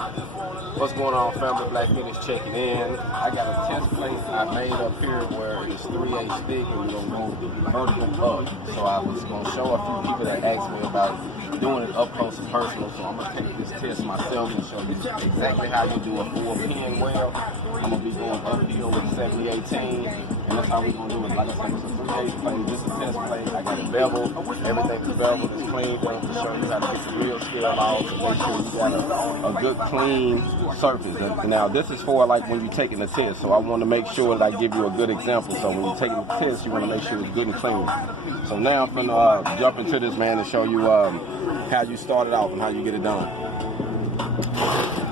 What's going on, family? Black Finish checking in. I got a test plate I made up here where it's 3/8 thick and we're going to go vertical up. So I was going to show a few people that asked me about doing it up close and personal. So I'm going to take this test myself and show you exactly how you do a full pin weld. I'm going to be going uphill with 7018. And that's how we're going to do it. Like I said, it's a 3/8 plate. This is a test plate. I got it beveled. Everything's beveled. It's clean. Going to show you how to get the real scale out to make sure you got a good clean surface. And now this is for like when you're taking the test. So I want to make sure that I give you a good example. So when you're taking the test, you want to make sure it's good and clean. So now I'm going to jump into this, man, and show you how you start it off and how you get it done.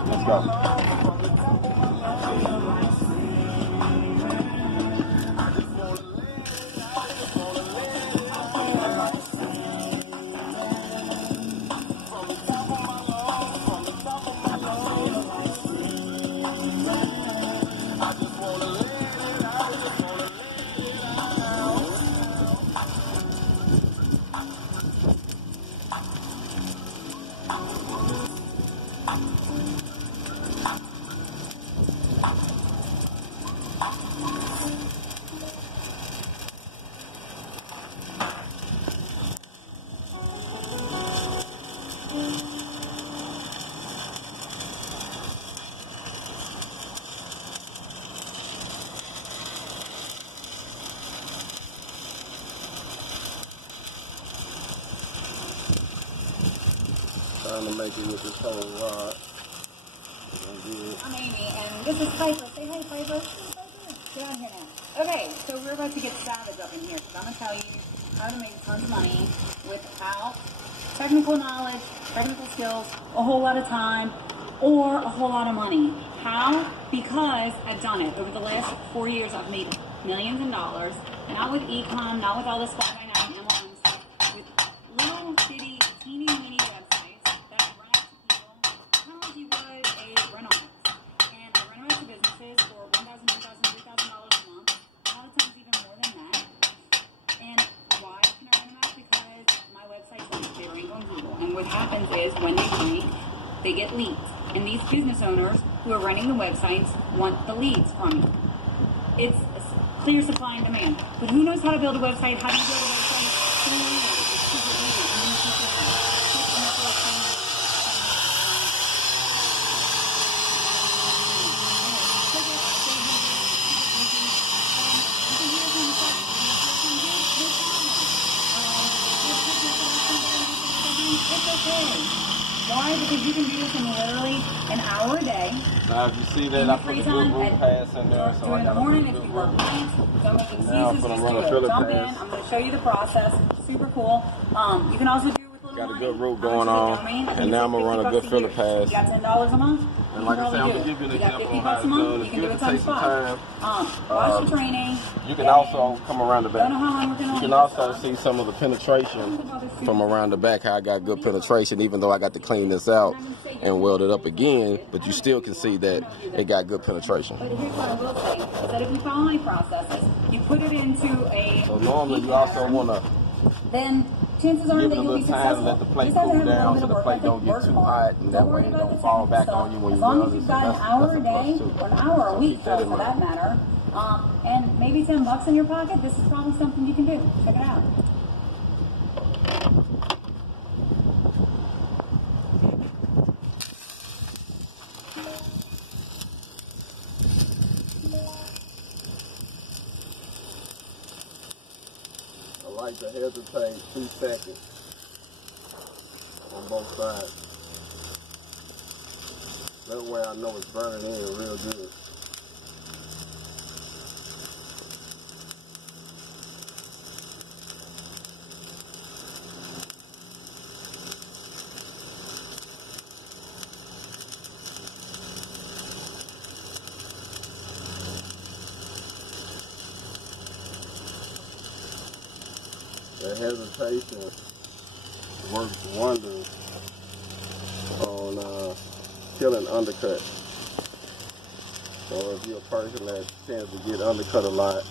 Let's go. Trying to make it with this whole rod. I'm Amy, and this is Piper. Say hi, Piper. Get on here now. Okay, so we're about to get savage up in here, because I'm going to tell you how to make tons of money without technical knowledge, technical skills, a whole lot of time, or a whole lot of money. How? Because I've done it. Over the last 4 years, I've made millions of dollars, not with e-com, not with all this fly-by-night MLMs, with little bitty, teeny weeny websites that run out to people, kind of like you would a rental house. And I rent them out to businesses for $1,000, $2,000, $3,000 a month, a lot of times even more than that. And why can I rent them out? Because my website's like they rank on Google. And what happens is when they rank, they get leads. And these business owners who are running the websites want the leads from you. It's clear supply and demand. But who knows how to build a website? How do you build a website? It's super easy. It's okay. Why? Because you can do this in literally an hour a day. Now, if you see that, I put a good root pass in there, so I got a morning, good if you root. work nights, don't make excuses, Now I'm just gonna do run a it. filler Jump in. pass. I'm going to show you the process. Super cool. You can also do it with little Got a money. good root going on, and now I'm gonna run a good filler pass. You got $10 a month. And like I said, I'm gonna give you an example on how it's done. It's good to take some time. Watch the training. You can also come around the back. Don't know how long we're gonna You can hold also see some of the penetration from around the back, how I got good penetration, even though I got to clean this out and weld it up again, but you still can see that it got good penetration. But here's what I will say, is that if you follow my processes, you put it into a... So normally you also want to then chances are give that it a you'll be little time to successful. let the plate Just have to cool have a little down bit so of the work plate ethic, don't get work too smart. hot, and that way worry it about don't the fall back technical on you when stuff. you As long weld as it. you've So got an hour a that's day, a plus too. or an hour a week, Set it for that right. matter, and maybe $10 in your pocket, this is probably something you can do. Check it out. I like to hesitate 2 seconds on both sides. That way I know it's burning in real good. That hesitation works wonders on killing undercut. So if you're a person that tends to get undercut a lot,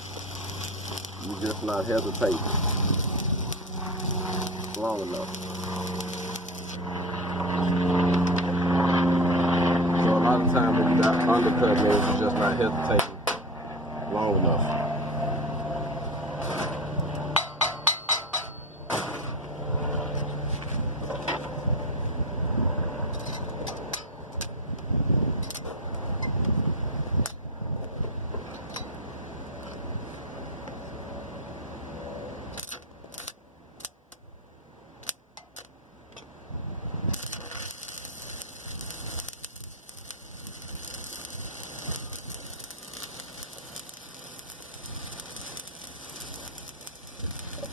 you're just not hesitating long enough. lot of times when you got undercut nails, it's just not hesitating long enough.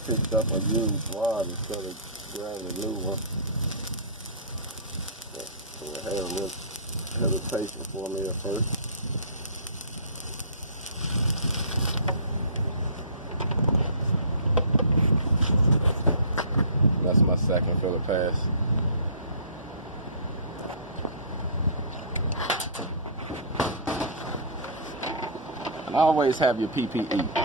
Picked up a used rod instead of grabbing a new one. So it had a little hesitation for me at first. That's my second filler pass. And always have your PPE.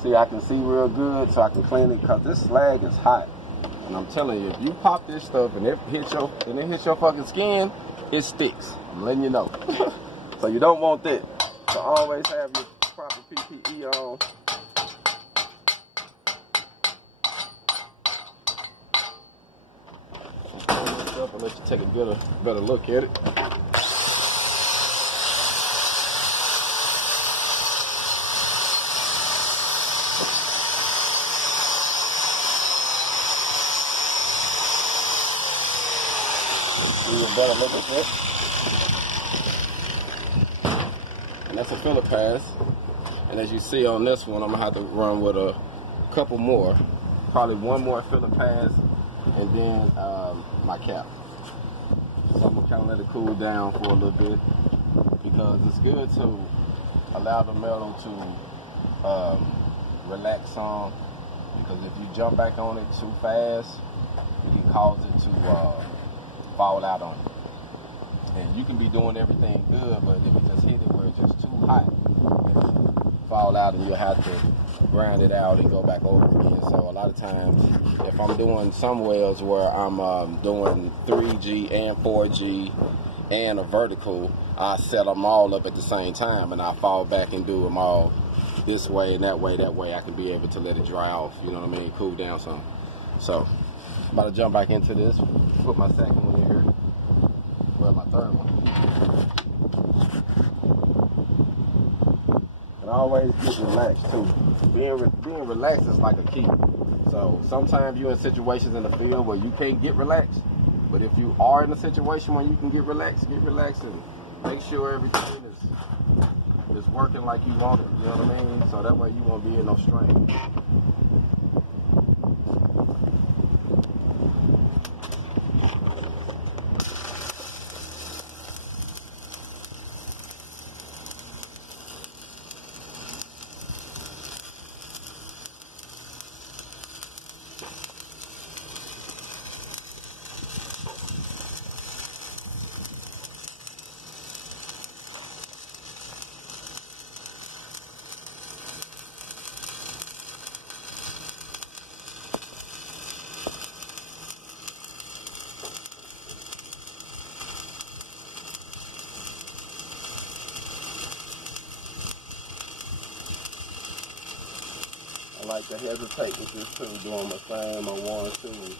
See, I can see real good, so I can clean it, because this slag is hot. And I'm telling you, if you pop this stuff and it hits your fucking skin, it sticks. I'm letting you know. So you don't want that. So always have your proper PPE on. Open this up and let you take a better look at it. Better look at that. And that's a filler pass. And as you see on this one, I'm gonna have to run with a couple more, probably one more filler pass, and then my cap. So I'm gonna kind of let it cool down for a little bit, because it's good to allow the metal to relax some, because if you jump back on it too fast, it can cause it to fall out on you. And you can be doing everything good, but if you just hit it where it's just too hot, it'll fall out, and you'll have to grind it out and go back over again. So a lot of times, if I'm doing some welds where I'm doing 3G and 4G and a vertical, I set them all up at the same time, and I fall back and do them all this way and that way. That way I can be able to let it dry off, you know what I mean, cool down some. So I'm about to jump back into this, put my second one in here. Well, my third one. And always get relaxed too. Being relaxed is like a key. So sometimes you're in situations in the field where you can't get relaxed. But if you are in a situation where you can get relaxed and make sure everything is working like you want it. You know what I mean? So that way you won't be in no strain. I like to hesitate with this tool, doing my same, my 1, 2.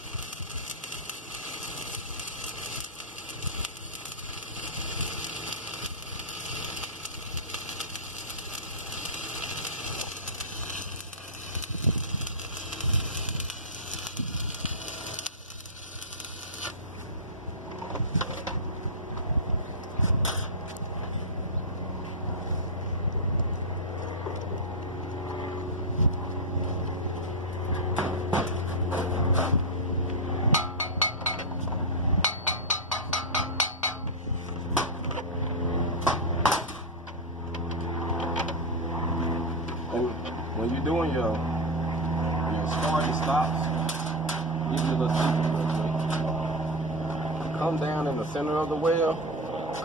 When you're doing your starting stops, give you a little secret real quick. Come down in the center of the well,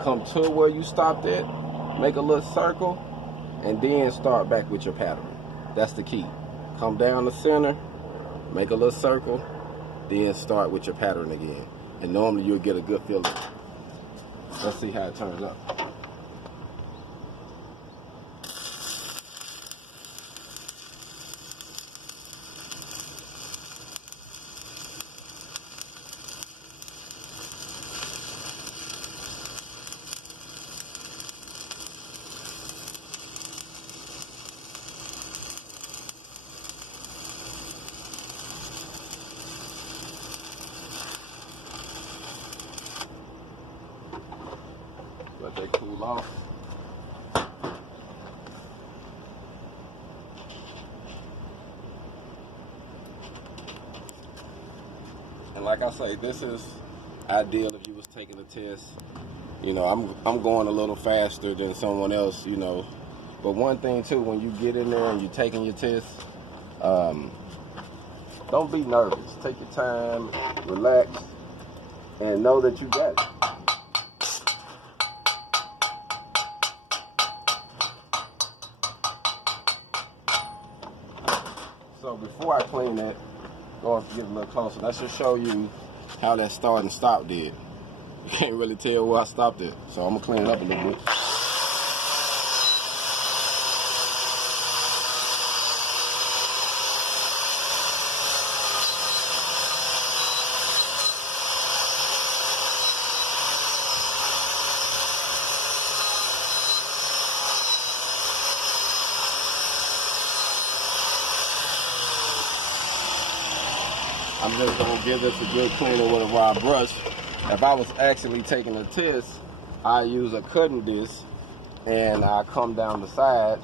come to where you stopped at, make a little circle, and then start back with your pattern. That's the key. Come down the center, make a little circle, then start with your pattern again. And normally you'll get a good feeling. Let's see how it turns up. Let that cool off. And like I say, this is ideal if you was taking a test. You know, I'm going a little faster than someone else, you know. But one thing too, when you get in there and you're taking your test, don't be nervous. Take your time, relax, and know that you got it. So before I clean that, go up to get a little closer. Let's just show you how that start and stop did. You can't really tell where I stopped it. So I'm gonna clean it up a little bit. I'm just gonna give this a good cleaning with a raw brush. If I was actually taking a test, I use a cutting disc and I come down the side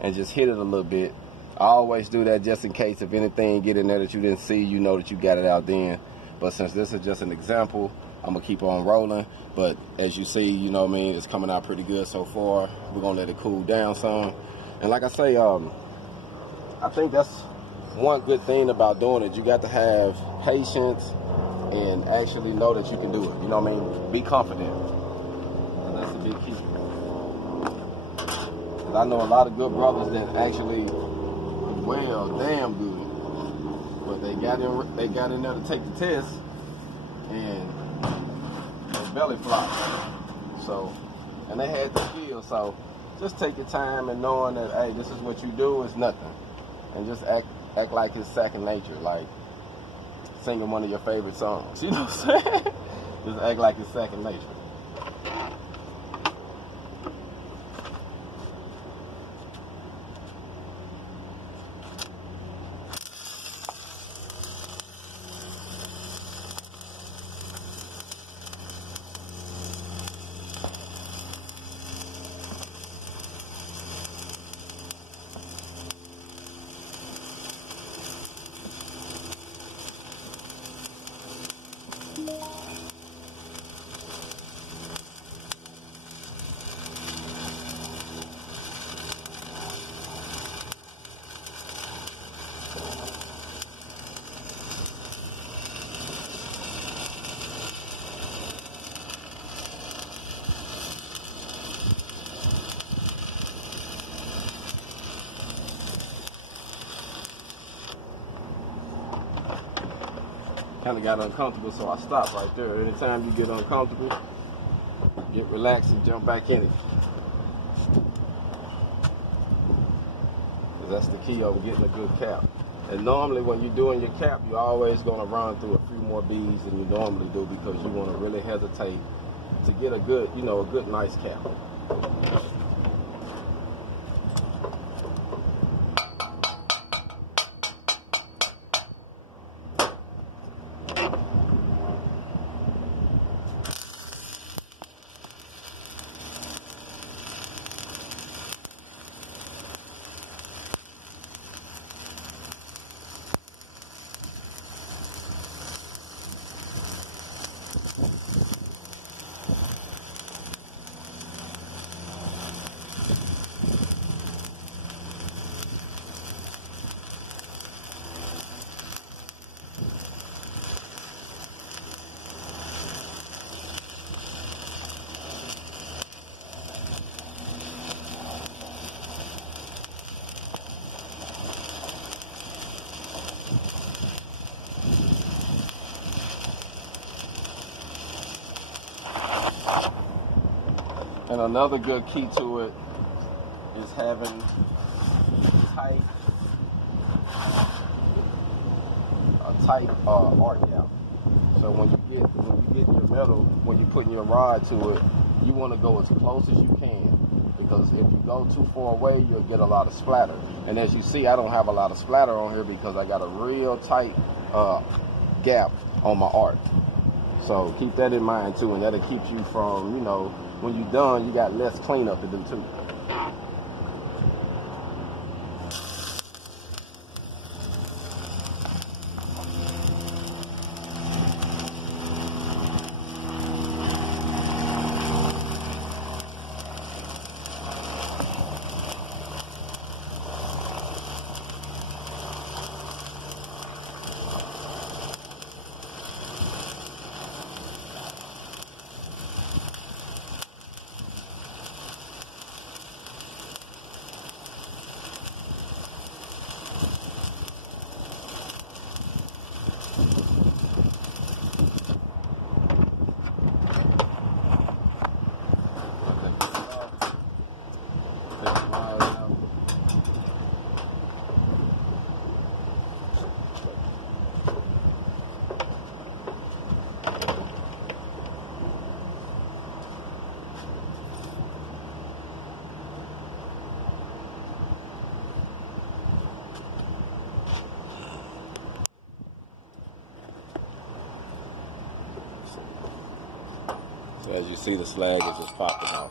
and just hit it a little bit. I always do that just in case if anything get in there that you didn't see, you know that you got it out then. But since this is just an example, I'm gonna keep on rolling. But as you see, you know what I mean, it's coming out pretty good so far. We're gonna let it cool down some. And like I say, I think that's one good thing about doing it. You got to have patience and actually know that you can do it. You know what I mean? Be confident. And that's a big key. Because I know a lot of good brothers that actually weld damn good, but they got in there to take the test and their belly flopped. So, and they had the skill. So, just take your time and knowing that, hey, this is what you do. It's nothing, and just act like it's second nature, like singing one of your favorite songs. You know what I'm saying? Just act like it's second nature. Kind of got uncomfortable, so I stopped right there. Anytime you get uncomfortable, get relaxed and jump back in it. Because that's the key of getting a good cap. And normally when you're doing your cap, you're always going to run through a few more beads than you normally do because you want to really hesitate to get a good, you know, a good nice cap. And another good key to it is having a tight arc gap. So when you get your metal, when you're putting your rod to it, you want to go as close as you can, because if you go too far away, you'll get a lot of splatter. And as you see, I don't have a lot of splatter on here because I got a real tight gap on my arc. So keep that in mind too, and that'll keep you from, you know, when you're done, you got less cleanup to do too. So as you see, the slag is just popping off.